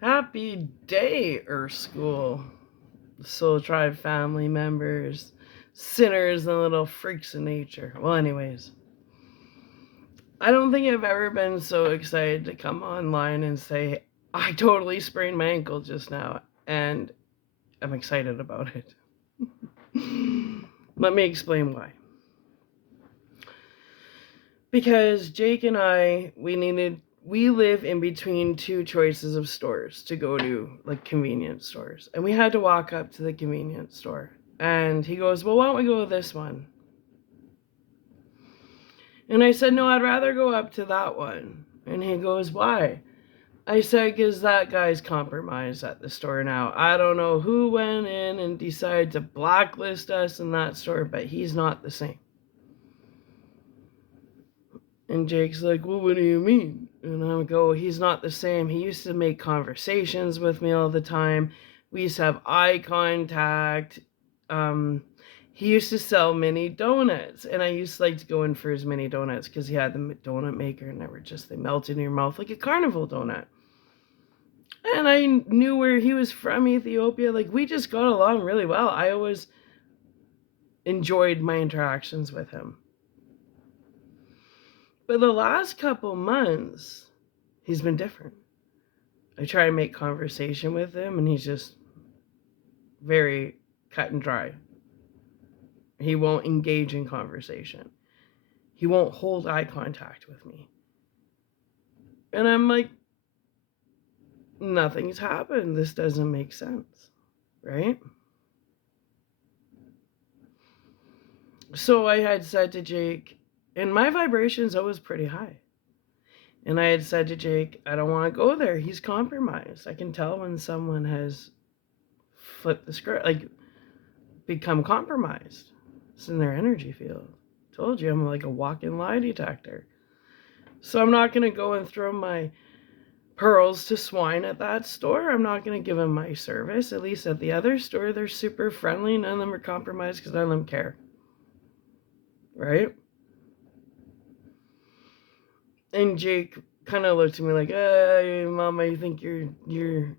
Happy day, Earth School. Soul Tribe family members, sinners, and little freaks of nature. Well, anyways, I don't think I've ever been so excited to come online and say, I totally sprained my ankle just now, and I'm excited about it. Let me explain why. Because Jake and I, we live in between two choices of stores to go to, like convenience stores. And we had to walk up to the convenience store. And he goes, well, why don't we go to this one? And I said, no, I'd rather go up to that one. And he goes, why? I said, because that guy's compromised at the store now. I don't know who went in and decided to blacklist us in that store, but he's not the same. And Jake's like, well, what do you mean? And I go, he's not the same. He used to make conversations with me all the time. We used to have eye contact. He used to sell mini donuts. And I used to like to go in for his mini donuts because he had the donut maker and they melted in your mouth like a carnival donut. And I knew where he was from, Ethiopia. Like, we just got along really well. I always enjoyed my interactions with him. But the last couple months, he's been different. I try to make conversation with him, and he's just very cut and dry. He won't engage in conversation. He won't hold eye contact with me. And I'm like, nothing's happened. This doesn't make sense, right? So I had said to Jake, and my vibration's always pretty high. And I had said to Jake, I don't want to go there. He's compromised. I can tell when someone has flipped the script, like become compromised. It's in their energy field. Told you, I'm like a walk-in lie detector. So I'm not going to go and throw my pearls to swine at that store. I'm not going to give them my service. At least at the other store, they're super friendly. None of them are compromised because none of them care. Right? And Jake kind of looked at me like, hey, Mom, I think you're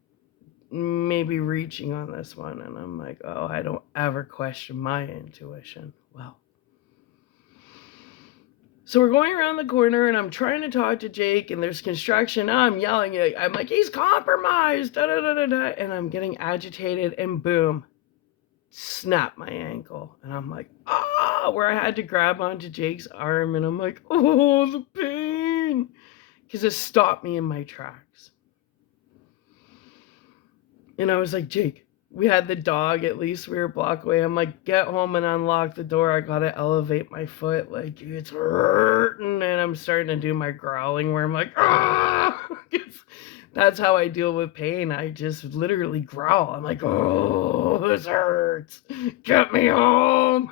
maybe reaching on this one. And I'm like, oh, I don't ever question my intuition. Well, so we're going around the corner and I'm trying to talk to Jake and there's construction. I'm yelling. I'm like, he's compromised. Da, da, da, da, da. And I'm getting agitated and boom, snap my ankle. And I'm like, where I had to grab onto Jake's arm and I'm like, oh, the pain. Because it stopped me in my tracks. And I was like, Jake, we had the dog, at least we were a block away. I'm like, get home and unlock the door. I gotta elevate my foot. Like, it's hurting. And I'm starting to do my growling where I'm like, that's how I deal with pain. I just literally growl. I'm like, oh, this hurts. Get me home.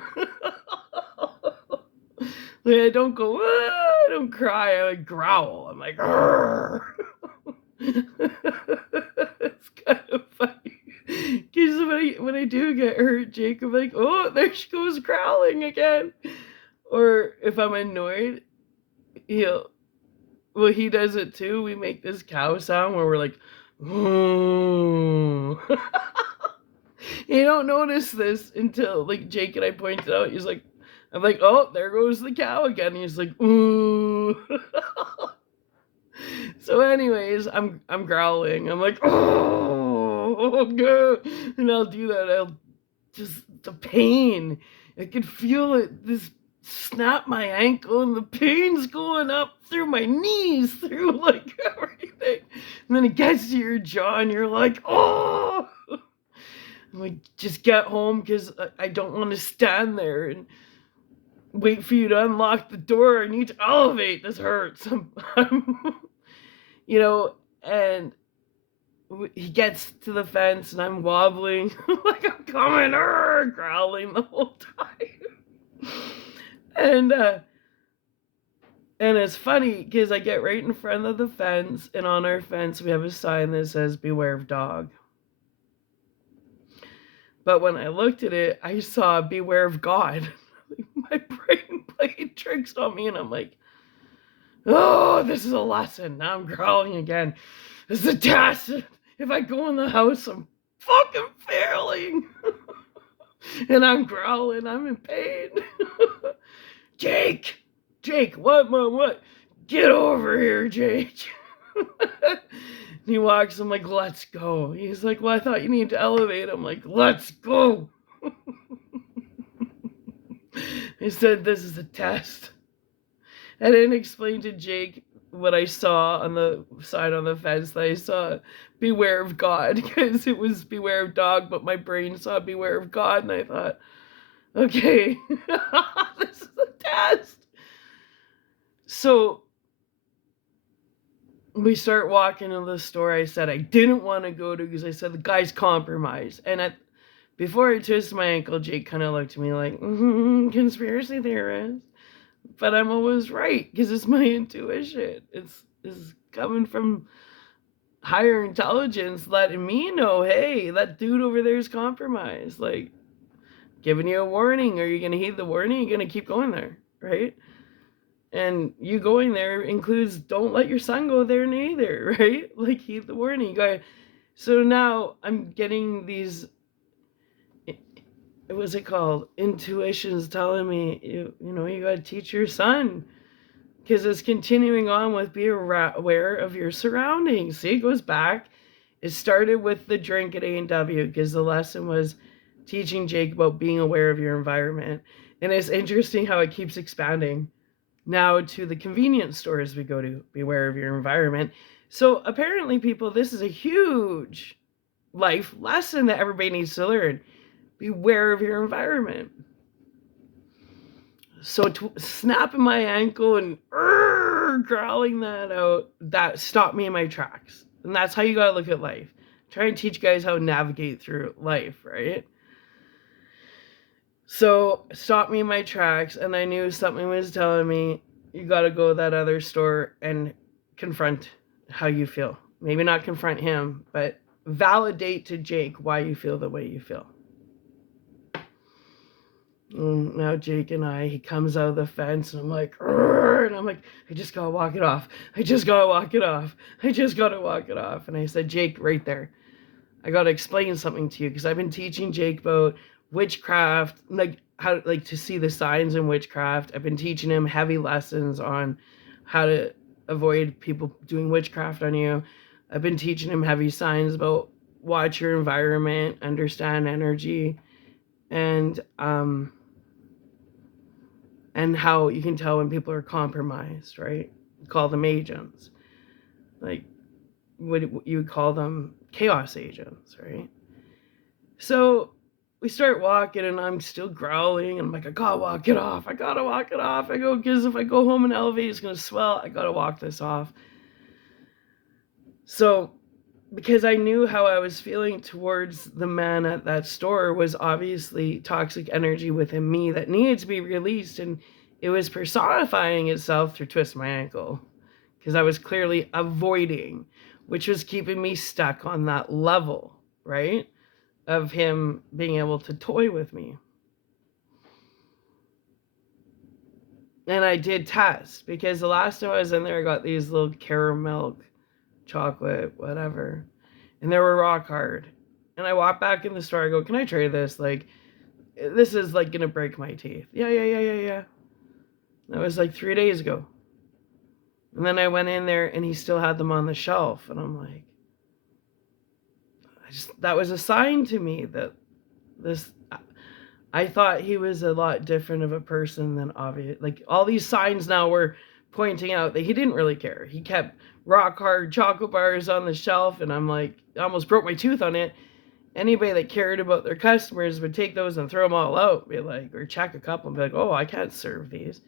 Like, I don't go, I don't cry. I like growl. I'm like, it's kind of funny. Because when I do get hurt, Jake, I'm like, oh, there she goes growling again. Or if I'm annoyed, he does it too. We make this cow sound where we're like, oh. You don't notice this until like Jake and I pointed out. He's like, I'm like, oh, there goes the cow again. He's like, ooh. So anyways, I'm growling. I'm like, oh, God. And I'll do that. I'll just, the pain. I could feel it, this snap my ankle and the pain's going up through my knees, through like everything. And then it gets to your jaw and you're like, oh. I'm like, just get home because I don't want to stand there and wait for you to unlock the door. I need to elevate. This hurts. And he gets to the fence and I'm wobbling like I'm coming, growling the whole time. And it's funny because I get right in front of the fence, and on our fence we have a sign that says beware of dog. But when I looked at it, I saw beware of God. My brain played tricks on me and I'm like, oh, this is a lesson. Now I'm growling again. This is a test. If I go in the house, I'm fucking failing. And I'm growling, I'm in pain. Jake! Jake, what, Mom, what? Get over here, Jake. He walks, I'm like, let's go. He's like, well, I thought you need to elevate. I'm like, let's go. He said, this is a test. I didn't explain to Jake what I saw on the sign on the fence that I saw beware of God, because it was beware of dog, but my brain saw beware of God, and I thought, okay, this is a test. So we start walking in the store I said I didn't want to go to, because I said the guy's compromised. And before I twisted my ankle, Jake kind of looked at me like, conspiracy theorist. But I'm always right, because it's my intuition. It's coming from higher intelligence letting me know, hey, that dude over there is compromised. Like, giving you a warning. Are you going to heed the warning? You're going to keep going there, right? And you going there includes don't let your son go there neither, right? Like, heed the warning. So now I'm getting these, what's it called? Intuitions telling me, you know, you got to teach your son. Because it's continuing on with be aware of your surroundings. See, it goes back. It started with the drink at A&W, because the lesson was teaching Jake about being aware of your environment. And it's interesting how it keeps expanding now to the convenience stores we go to. Beware of your environment. So apparently, people, this is a huge life lesson that everybody needs to learn. Beware of your environment. So snapping my ankle and growling that out, that stopped me in my tracks. And that's how you gotta look at life. Try and teach guys how to navigate through life, right? So stopped me in my tracks, and I knew something was telling me, you gotta go to that other store and confront how you feel. Maybe not confront him, but validate to Jake why you feel the way you feel. Now Jake and he comes out of the fence, and I'm like, I just gotta walk it off. I just gotta walk it off. I just gotta walk it off. And I said, Jake, right there, I gotta explain something to you, because I've been teaching Jake about witchcraft, like how, like, to see the signs in witchcraft. I've been teaching him heavy lessons on how to avoid people doing witchcraft on you. I've been teaching him heavy signs about watch your environment, understand energy, and how you can tell when people are compromised, right? Call them agents. Like, you would call them chaos agents, right? So we start walking, and I'm still growling, and I'm like, I gotta walk it off. I gotta walk it off. I go, because if I go home and elevate, it's gonna swell. I gotta walk this off. So, because I knew how I was feeling towards the man at that store was obviously toxic energy within me that needed to be released, and it was personifying itself through twist my ankle, because I was clearly avoiding, which was keeping me stuck on that level, right, of him being able to toy with me. And I did test, because the last time I was in there, I got these little caramel chocolate, whatever, and they were rock hard. And I walked back in the store, I go, can I try this? Like, this is like gonna break my teeth. Yeah. That was like 3 days ago. And then I went in there, and he still had them on the shelf, and I'm like, that was a sign to me that I thought he was a lot different of a person than obvious. Like, all these signs now were pointing out that he didn't really care. He kept rock hard chocolate bars on the shelf, and I'm like, I almost broke my tooth on it. Anybody that cared about their customers would take those and throw them all out, be like, or check a couple and be like, oh, I can't serve these.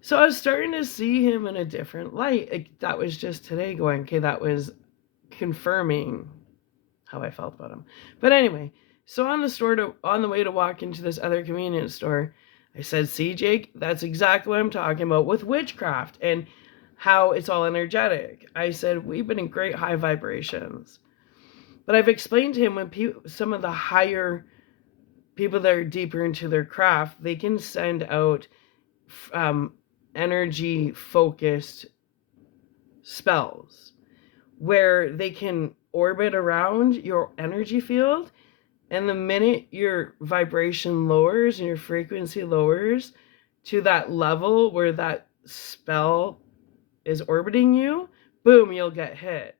So I was starting to see him in a different light. Like, that was just today going, okay, that was confirming how I felt about him. But anyway, so on the way to walk into this other convenience store, I said, see, Jake, that's exactly what I'm talking about with witchcraft and how it's all energetic. I said, we've been in great high vibrations. But I've explained to him, when some of the higher people that are deeper into their craft, they can send out energy-focused spells, where they can orbit around your energy field. And the minute your vibration lowers and your frequency lowers to that level where that spell is orbiting you, boom, you'll get hit.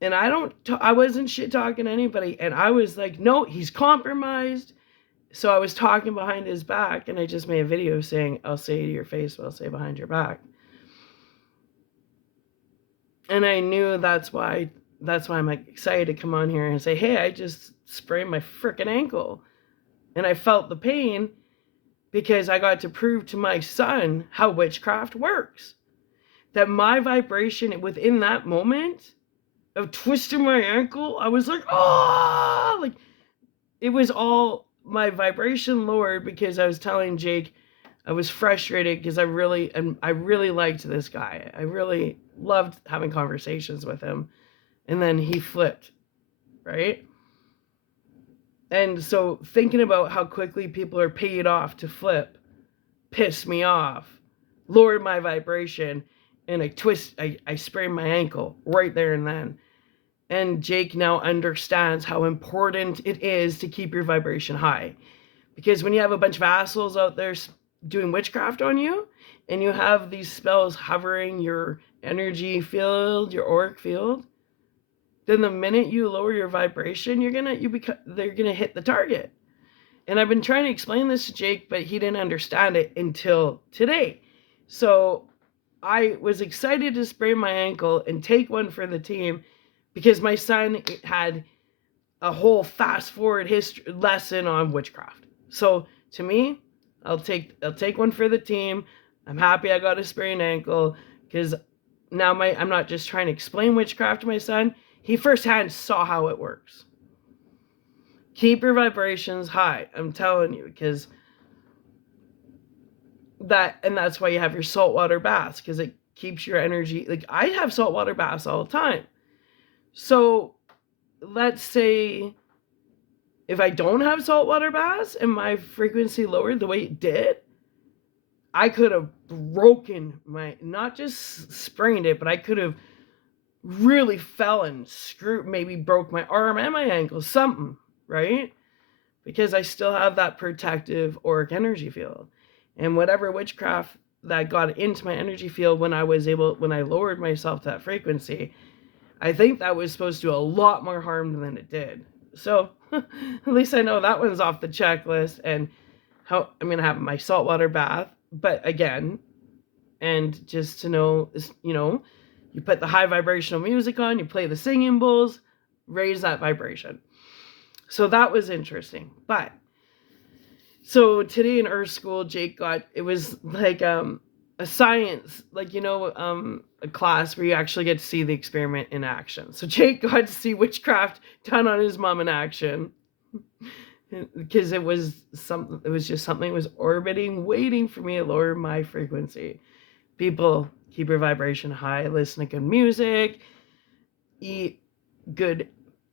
And I wasn't shit talking to anybody. And I was like, no, he's compromised. So I was talking behind his back, and I just made a video saying, I'll say to your face what I'll say behind your back. And I knew that's why I'm like excited to come on here and say, hey, I just sprained my freaking ankle. And I felt the pain because I got to prove to my son how witchcraft works. That my vibration within that moment of twisting my ankle, I was like, oh, like it was all my vibration lowered because I was telling Jake I was frustrated because I really liked this guy. I really loved having conversations with him. And then he flipped, right? And so thinking about how quickly people are paid off to flip pissed me off, lowered my vibration, and I sprained my ankle right there and then. And Jake now understands how important it is to keep your vibration high. Because when you have a bunch of assholes out there doing witchcraft on you, and you have these spells hovering your energy field, your auric field, then the minute you lower your vibration, they're gonna hit the target. And I've been trying to explain this to Jake, but he didn't understand it until today. So I was excited to sprain my ankle and take one for the team because my son had a whole fast forward history lesson on witchcraft. So to me, I'll take one for the team. I'm happy I got a sprained ankle because now I'm not just trying to explain witchcraft to my son. He firsthand saw how it works. Keep your vibrations high. I'm telling you, because that's why you have your saltwater baths, because it keeps your energy. Like I have saltwater baths all the time. So let's say if I don't have saltwater baths and my frequency lowered the way it did, I could have broken not just sprained it, but I could have really fell and maybe broke my arm and my ankle, something, right? Because I still have that protective auric energy field. And whatever witchcraft that got into my energy field when I lowered myself to that frequency, I think that was supposed to do a lot more harm than it did. So at least I know that one's off the checklist, and how I'm going to have my saltwater bath. But again, and just to know, you put the high vibrational music on, you play the singing bowls, raise that vibration. So that was interesting. But so today in Earth School, Jake it was like a science, a class where you actually get to see the experiment in action. So Jake got to see witchcraft done on his mom in action. Because it was just something that was orbiting, waiting for me to lower my frequency. People, keep your vibration high, listen to good music, eat good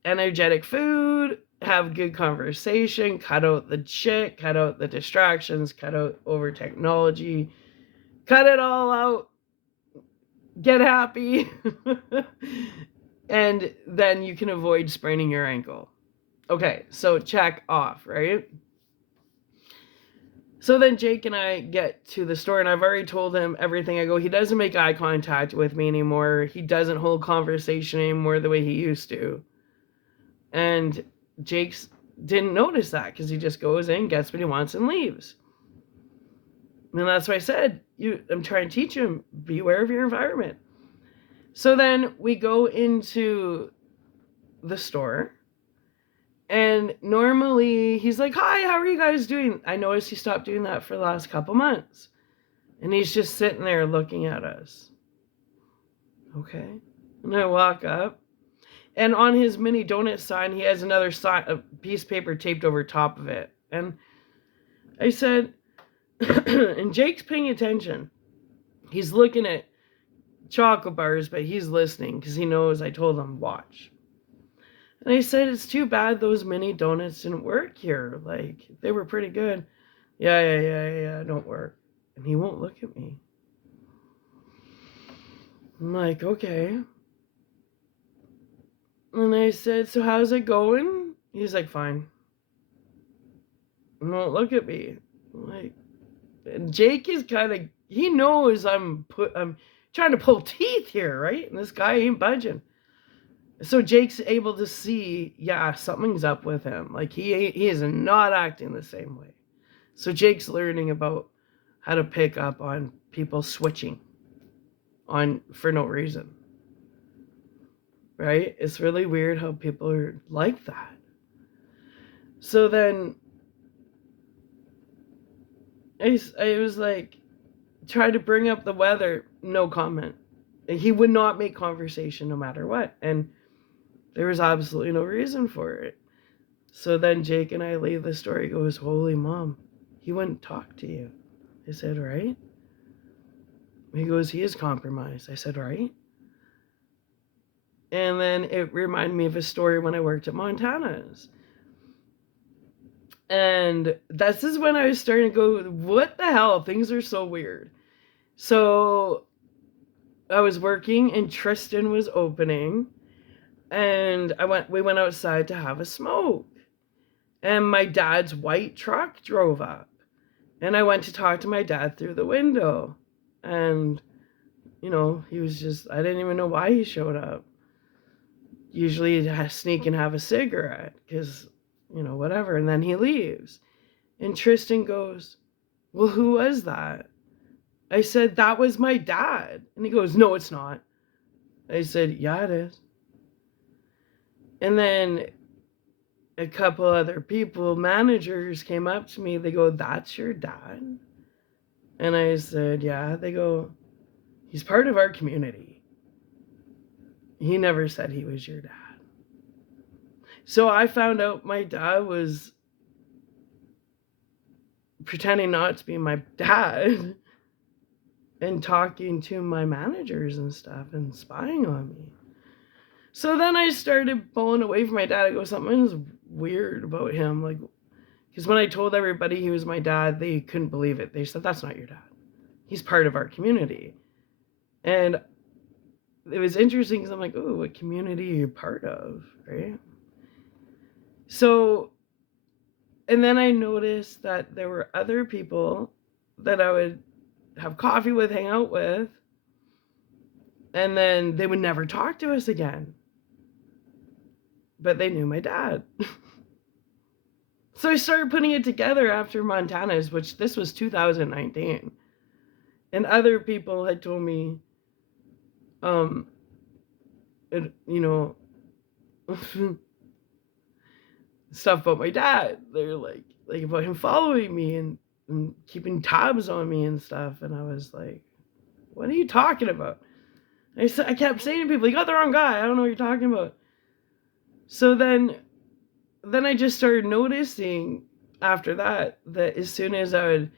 energetic food, have good conversation, cut out the shit, cut out the distractions, cut out over technology, cut it all out, get happy, and then you can avoid spraining your ankle. Okay, so check off, right? So then Jake and I get to the store, and I've already told him everything. I go, he doesn't make eye contact with me anymore. He doesn't hold conversation anymore the way he used to. And Jake's didn't notice that because he just goes in, gets what he wants, and leaves. And that's why I said, I'm trying to teach him, be aware of your environment. So then we go into the store. And normally he's like, hi, how are you guys doing? I noticed he stopped doing that for the last couple months. And he's just sitting there looking at us. Okay. And I walk up. And on his mini donut sign, he has another sign, a piece of paper taped over top of it. And I said, and Jake's paying attention. He's looking at chocolate bars, but he's listening because he knows I told him watch. And I said, it's too bad those mini donuts didn't work here. Like, they were pretty good. Yeah, don't work. And he won't look at me. I'm like, okay. And I said, so how's it going? He's like, fine. Don't look at me. Like, Jake is kind of, he knows I'm trying to pull teeth here, right? And this guy ain't budging. So Jake's able to see, yeah, something's up with him. Like he is not acting the same way. So Jake's learning about how to pick up on people switching on for no reason. Right? It's really weird how people are like that. So then I was like, try to bring up the weather, no comment. He would not make conversation no matter what. And there was absolutely no reason for it. So then Jake and I leave the story. He goes, holy mom, he wouldn't talk to you. I said, right? He goes, he is compromised. I said, right? And then it reminded me of a story when I worked at Montana's. And this is when I was starting to go, what the hell? Things are so weird. So I was working and Tristan was opening. And we went outside to have a smoke. And my dad's white truck drove up. And I went to talk to my dad through the window. And, you know, he was just, I didn't even know why he showed up. Usually he'd sneak and have a cigarette because, you know, whatever. And then he leaves. And Tristan goes, well, who was that? I said, that was my dad. And he goes, no, it's not. I said, yeah, it is. And then a couple other people, managers, came up to me. They go, that's your dad? And I said, yeah. They go, he's part of our community. He never said he was your dad. So I found out my dad was pretending not to be my dad and talking to my managers and stuff and spying on me. So then I started pulling away from my dad. I go, something's weird about him. Like, because when I told everybody he was my dad, they couldn't believe it. They said, that's not your dad. He's part of our community. And it was interesting because I'm like, oh, what community are you part of, right? So, and then I noticed that there were other people that I would have coffee with, hang out with, and then they would never talk to us again. But they knew my dad. So I started putting it together after Montana's, which this was 2019. And other people had told me, you know, stuff about my dad. They're like about him following me and keeping tabs on me and stuff. And I was like, what are you talking about? I kept saying to people, you got the wrong guy. I don't know what you're talking about. So then I just started noticing after that as soon as I would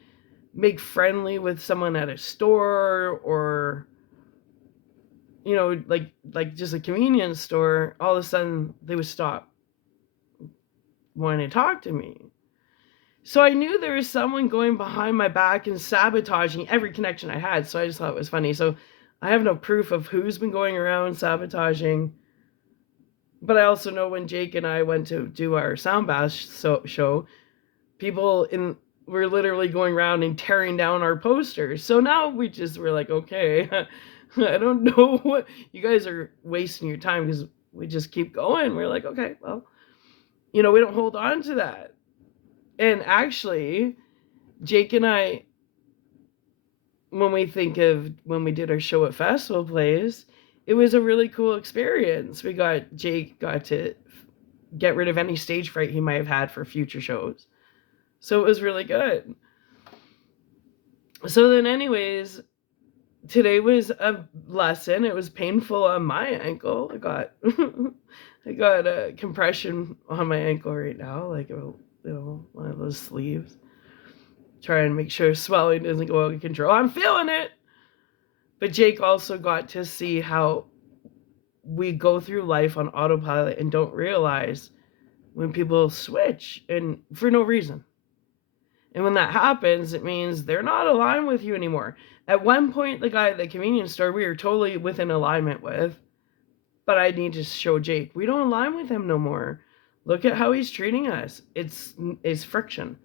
make friendly with someone at a store or, you know, like just a convenience store, all of a sudden they would stop wanting to talk to me. So I knew there was someone going behind my back and sabotaging every connection I had. So I just thought it was funny. So I have no proof of who's been going around sabotaging. But I also know when Jake and I went to do our Sound Bath show, people were literally going around and tearing down our posters. So now we're like, okay, I don't know what you guys are wasting your time because we just keep going. We're like, okay, well, you know, we don't hold on to that. And actually, Jake and I, when we did our show at Festival Place, it was a really cool experience. Jake got to get rid of any stage fright he might have had for future shows. So it was really good. So then anyways, today was a lesson. It was painful on my ankle. I got a compression on my ankle right now, like, you know, one of those sleeves. Trying to make sure swelling doesn't go out of control. I'm feeling it. But Jake also got to see how we go through life on autopilot and don't realize when people switch and for no reason. And when that happens, it means they're not aligned with you anymore. At one point, the guy at the convenience store, we were totally within alignment with. But I need to show Jake, we don't align with him no more. Look at how he's treating us. It's friction.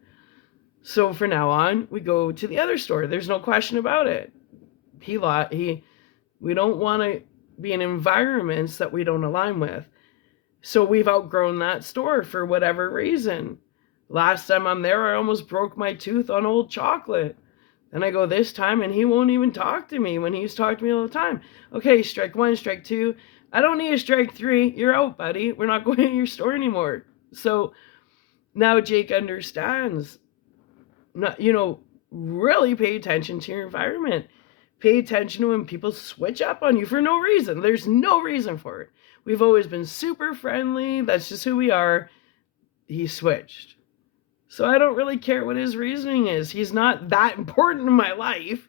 So for now on, we go to the other store. There's no question about it. We don't want to be in environments that we don't align with. So we've outgrown that store for whatever reason. Last time I'm there, I almost broke my tooth on old chocolate. Then I go this time and he won't even talk to me when he's talked to me all the time. Okay, strike one, strike two. I don't need a strike three. You're out, buddy. We're not going to your store anymore. So now Jake understands. Really pay attention to your environment. Pay attention to when people switch up on you for no reason. There's no reason for it. We've always been super friendly. That's just who we are. He switched. So I don't really care what his reasoning is. He's not that important in my life.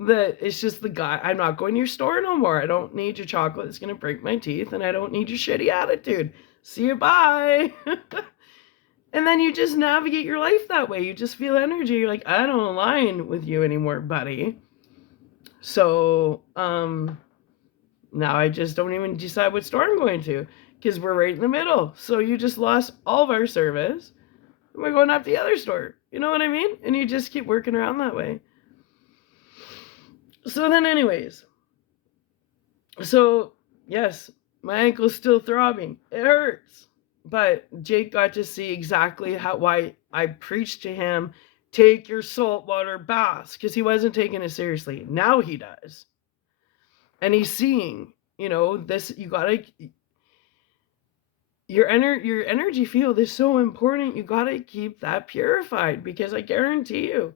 That it's just the guy. I'm not going to your store no more. I don't need your chocolate. It's going to break my teeth. And I don't need your shitty attitude. See you, bye. And then you just navigate your life that way. You just feel energy. You're like, I don't align with you anymore, buddy. So now I just don't even decide what store I'm going to, because we're right in the middle. So you just lost all of our service. And we're going up the other store. You know what I mean? And you just keep working around that way. So then anyways. So yes, my ankle's still throbbing. It hurts. But Jake got to see exactly why I preached to him, take your saltwater baths, because he wasn't taking it seriously. Now he does. And he's seeing, this, you gotta, your energy field is so important. You gotta keep that purified, because I guarantee you,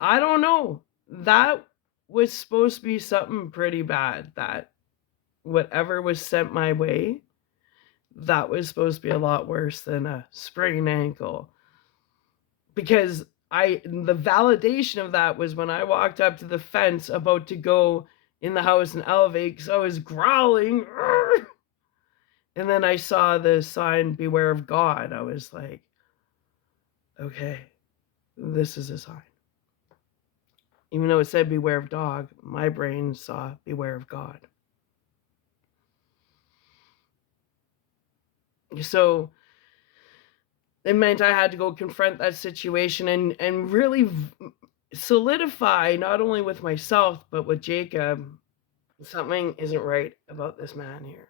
I don't know, that was supposed to be something pretty bad, that whatever was sent my way, that was supposed to be a lot worse than a sprained ankle. Because the validation of that was when I walked up to the fence about to go in the house and elevate, because I was growling. And then I saw the sign, beware of God. I was like, okay, this is a sign. Even though it said beware of dog, my brain saw beware of God. So it meant I had to go confront that situation and really solidify, not only with myself, but with Jacob, something isn't right about this man here.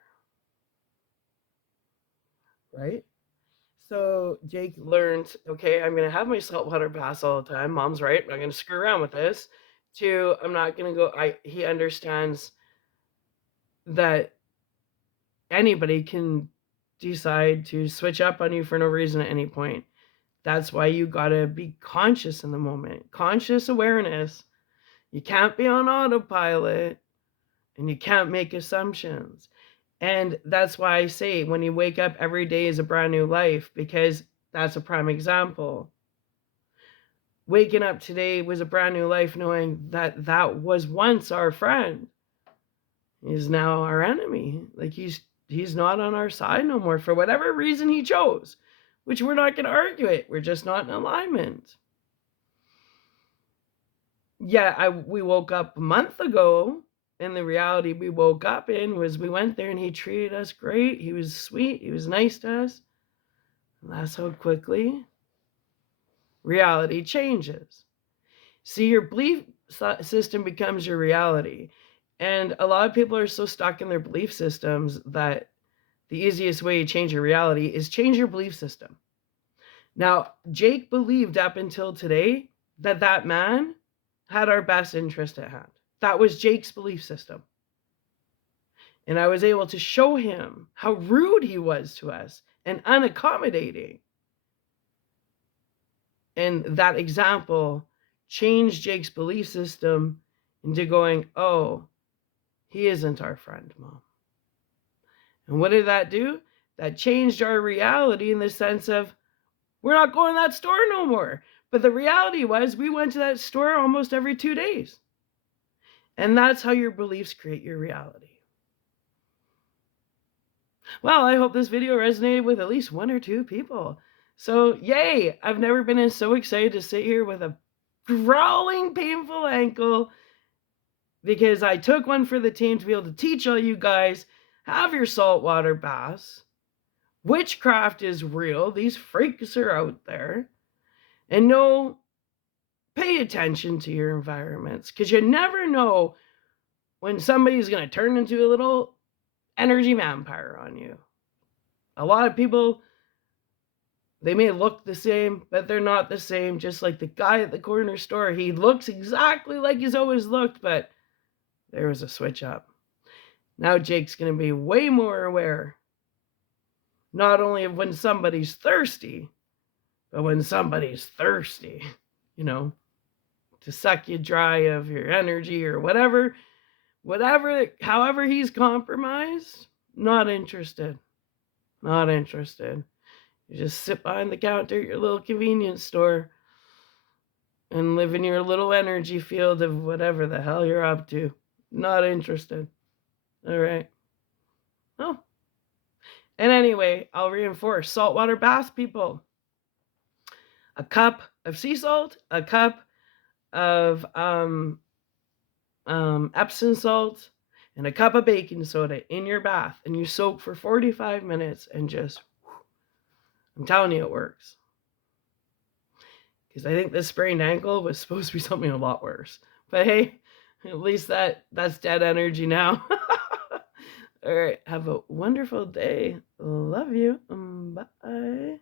Right? So Jake learned, okay, I'm going to have my saltwater baths all the time. Mom's right. I'm not going to screw around with this. Two, I'm not going to go. He understands that anybody can decide to switch up on you for no reason at any point. That's why you got to be conscious in the moment. Conscious awareness. You can't be on autopilot, and you can't make assumptions. And that's why I say when you wake up every day is a brand new life, because that's a prime example. Waking up today was a brand new life, knowing that was once our friend. He's now our enemy. Like he's not on our side no more for whatever reason he chose, which we're not going to argue it. We're just not in alignment. Yeah, we woke up a month ago, and the reality we woke up in was we went there and he treated us great. He was sweet. He was nice to us. And that's how quickly reality changes. See, your belief system becomes your reality. And a lot of people are so stuck in their belief systems that the easiest way to change your reality is change your belief system. Now, Jake believed up until today that man had our best interest at hand. That was Jake's belief system. And I was able to show him how rude he was to us and unaccommodating. And that example changed Jake's belief system into going, oh, he isn't our friend, Mom. And what did that do? That changed our reality in the sense of, we're not going to that store no more. But the reality was we went to that store almost every 2 days. And that's how your beliefs create your reality. Well, I hope this video resonated with at least 1 or 2 people. So, yay! I've never been so excited to sit here with a growling, painful ankle because I took one for the team to be able to teach all you guys, have your saltwater baths. Witchcraft is real. These freaks are out there. And no, pay attention to your environments, because you never know when somebody's going to turn into a little energy vampire on you. A lot of people, they may look the same, but they're not the same. Just like the guy at the corner store, he looks exactly like he's always looked, but there was a switch up. Now Jake's going to be way more aware, not only of when somebody's thirsty, but when somebody's thirsty, you know, to suck you dry of your energy or whatever, however he's compromised, not interested. Not interested. You just sit behind the counter at your little convenience store and live in your little energy field of whatever the hell you're up to. Not interested. All right. Oh. And anyway, I'll reinforce saltwater bath, people. A cup of sea salt, a cup of Epsom salt, and a cup of baking soda in your bath, and you soak for 45 minutes and just, I'm telling you, it works. Because I think this sprained ankle was supposed to be something a lot worse. But hey, at least that's dead energy now. All right, have a wonderful day. Love you. Bye.